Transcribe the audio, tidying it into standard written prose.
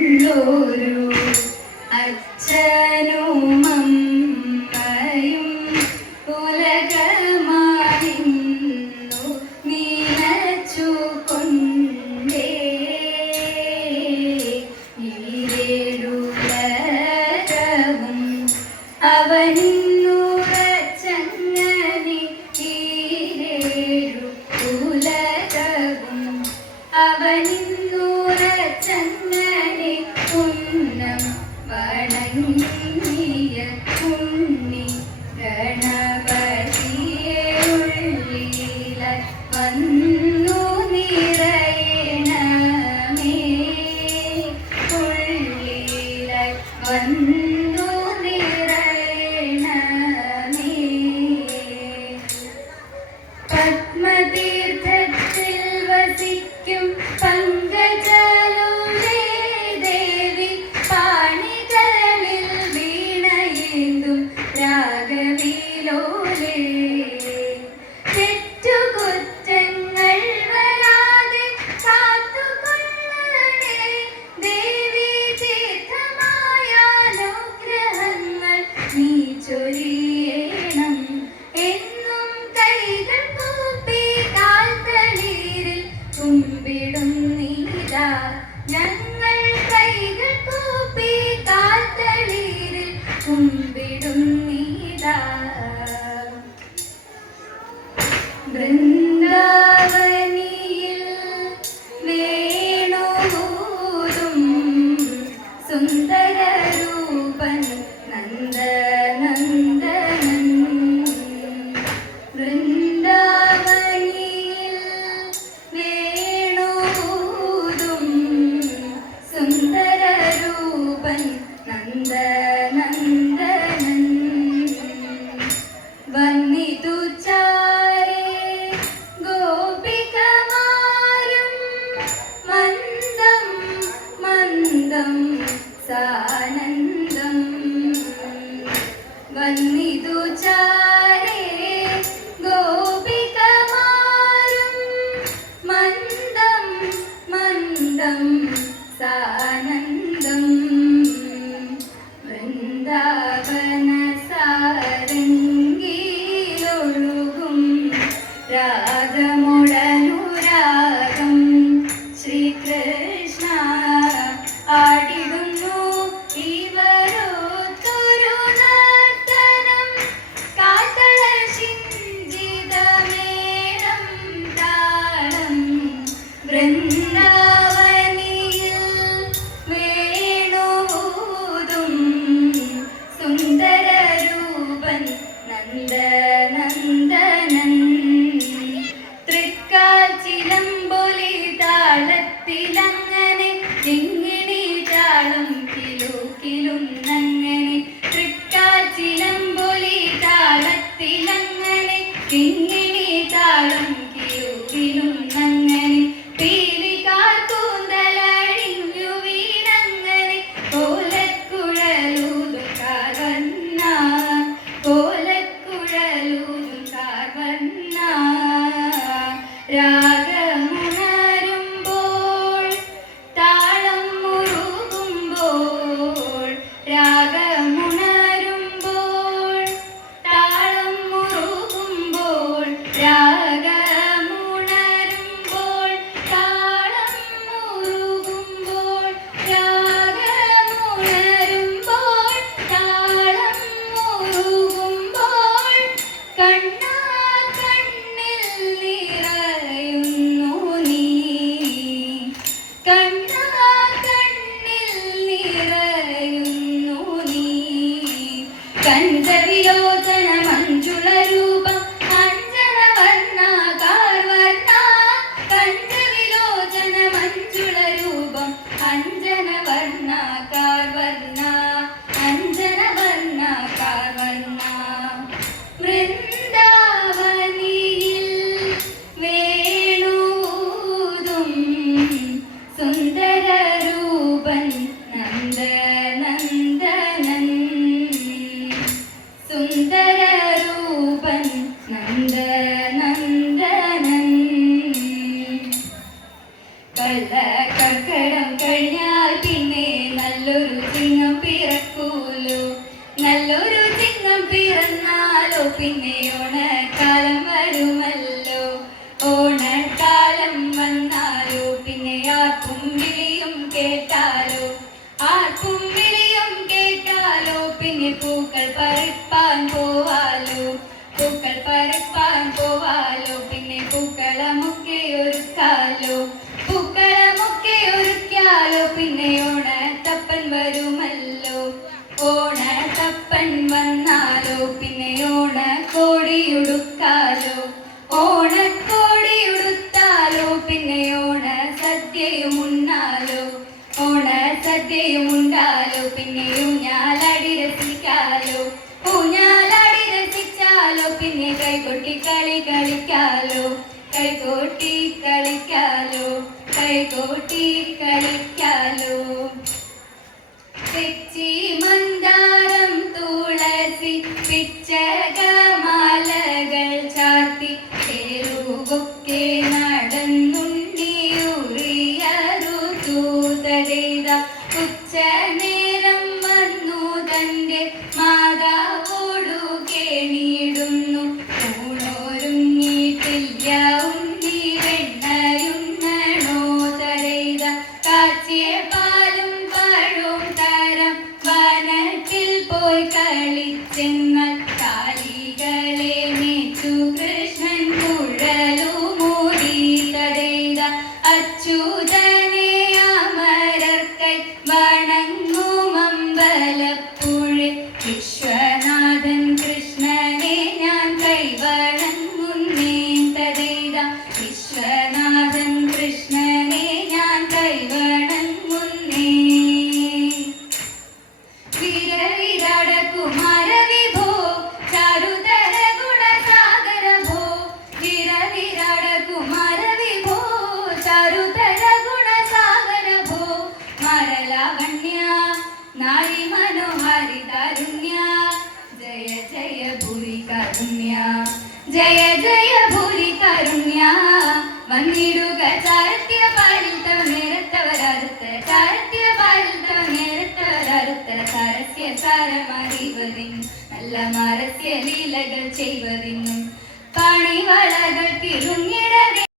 അരികിലായുള്ളൊരു അച്ഛനും അമ്മയും ഉലകമാണിന്നു നിനച്ചുകൊണ്ടേ ഈരേഴുലകവും അവനുറച്ചങ്ങനെ ഈരേഴു ഉലകവും അവനുറച്ചങ്ങനെ ഉന്നം വണങ്ങിയ ഉണ്ണി ഗണപതിയെ ഉള്ളില വന്നു നിറയണമേ ഉള്ളില വന്നു നിറയണമേ പത്മതീർത്ഥത്തിൽ വസിക്കും പങ്കജലോലേ ദേവി പാണികളിൽ വീണയേന്തും രാഗവിലോലേ തെറ്റുകുറ്റങ്ങൾ വരാതെ കാത്തുകൊള്ളണേ ദേവി തീർത്ഥമായ അനുഗ്രഹങ്ങൾ നീ ചൊരിയണം എന്നും കൈകൾ കൂപ്പി കാൽത്തളീരിൽ കുമ്പിടും നീതാ ഞങ്ങൾ കൈകൾ കൂപ്പി കാൽത്തളീരിൽ കുമ്പിടും നീതാ വൃന്ദാവനിയിൽ വേണുകൂടും സുന്ദരരൂപൻ നന്ദനന്ദനൻ വൃന്ദാവനിയിൽ വേണുകൂടും സുന്ദരരൂപൻ നന്ദനന്ദനൻ വന്നിതു ചാരേ ഗോപികമാരും മന്ദം മന്ദം സാനന്ദം വന്നിതു ചാരേ ഗോപികമാരും മന്ദം മന്ദം സാനന്ദം വൃന്ദാവന സാരംഗിയിലൊഴുകും രാഗമുടനുരാഗം ശ്രീകൃഷ്ണ ആടിടുന്നു ഇവരൊത്തൊരു നർത്തനം കാത്തളർ ചിഞ്ചിതമേളം താളം വൃന്ദാവനിയിൽ വേണുവൂതും സുന്ദരരൂപൻ നന്ദനന്ദനൻ തൃക്കാൽ ചിലമ്പൊലി താളത്തിലങ്ങനെ കിങ്ങിണി താളം കിലുക്കിലുന്നങ്ങനെ തൃക്കാൽ ചിലമ്പൊലി താളത്തിലങ്ങനെ കിങ്ങിണി താളം കിലുക്കിലുന്നങ്ങനെ പീലികാൽ കൂന്തലഴിഞ്ഞു വീണങ്ങനെ കോലക്കുഴലൂതും കാർവർണ്ണ കോലക്കുഴലൂതും കാർവർണ്ണ രാഗമുണരുമ്പോൾ താളം മുറുകുമ്പോൾ രാഗമുണരുമ്പോൾ താളം മുറുകുമ്പോൾ രാഗമുണരുമ്പോൾ താളം മുറുകുമ്പോൾ രാഗമുണരുമ്പോൾ താളം മുറുകുമ്പോൾ കണ്ണാ കണ്ണിൽ നിറയുന്നു നീ കണ്ണാ കണ്ണിൽ നിറയുന്നു നീ കഞ്ചവിലോചന മഞ്ജുള രൂപം അഞ്ജനവർണ്ണ കാർവർണ്ണ കഞ്ചവിലോചന മഞ്ജുള രൂപം അഞ്ജനവർണ്ണ കാർവർണ്ണ അഞ്ജനവർണ്ണ കാർവർണ്ണ വൃന്ദാവനിയിൽ വേണുവൂതും സുന്ദരരൂപൻ നന്ദനന്ദനൻ സുന്ദര പിറന്നാലോ പിന്നെ ഓണക്കാലം വരുമല്ലോ. ഓണക്കാലം വന്നാലോ പിന്നെ ആർപ്പും വിളിയും കേട്ടാലോ. ആർപ്പും വിളിയും കേട്ടാലോ പിന്നെ പൂക്കൾ പറിപ്പാൻ പോവാലോ. പൂക്കൾ പറിപ്പാൻ പോവാലോ പിന്നെ പൂക്കളമൊക്കെ ഒരുക്കാലോ. പൂക്കളമൊക്കെ ഒരുക്കാലോ പിന്നെ ഓണത്തപ്പൻ വരുമല്ലോ. ഓണത്തപ്പൻ വന്നാലോ പിന്നെ ഓണക്കോടിയുടുക്കാലോ. ഓണക്കോടിയുടുത്താലോ പിന്നെ ഓണ സദ്യയും ഉണ്ണാലോ. ഓണ സദ്യയും ഉണ്ടാലോ പിന്നെ ഊഞ്ഞാലാടി രസിക്കാലോ. ഊഞ്ഞാലാടി രസിച്ചാലോ പിന്നെ കൈകൊട്ടി കളി കളിക്കാലോ. കൈകൊട്ടി കളിക്കാലോ. കൈകൊട്ടി കളിക്കാലോ. തെച്ചി മന്ദാരം തുളസി പിച്ചകമാലകൾ ചാർത്തി തെരുവൊക്കെ നടന്നുണ്ണിയുറിയറു തൂതരേത. ഉച്ച നേരം വന്നു തൻ്റെ മാതാവോടു കേണിയിടുന്നു. ഊണൊരുങ്ങിയിട്ടില്ല ഉണ്ണി വെണ്ണയുണ്ണണോ തരേത. കാച്ചിയ പാലും പഴവും തരം വനത്തിൽ പോയി കളിച്ചെന്നാൽ കാലികളെ മേച്ചു കൃഷ്ണൻ കുഴലുമൂടി തരേത. അച്യുതനെ അമരർക്കൈ വണങ്ങുമമ്പലപ്പുഴെ. വിശ്വനാഥൻ കൃഷ്ണനെ ഞാൻ കൈവണങ്ങുന്നേൻ തരേത. വിശ്വനാഥൻ കൃഷ്ണനെ ഞാൻ കൈവണങ്ങുന്നേ. വിരവിരാട കുമാര വിഭോ ചാരുതര ഗുണസാഗര ഭോ. വിരവിരാട കുമാര വിഭോ ചാരുതര ഗുണസാഗര ഭോ. മരലാവണ്യ നാരി മനോഹാരി താരുണ്യ. ജയ ജയ ഭൂരി കാരുണ്യ. ജയ ജയ ഭൂരി കാരുണ്യ. വന്നിടുക ചാരത്യ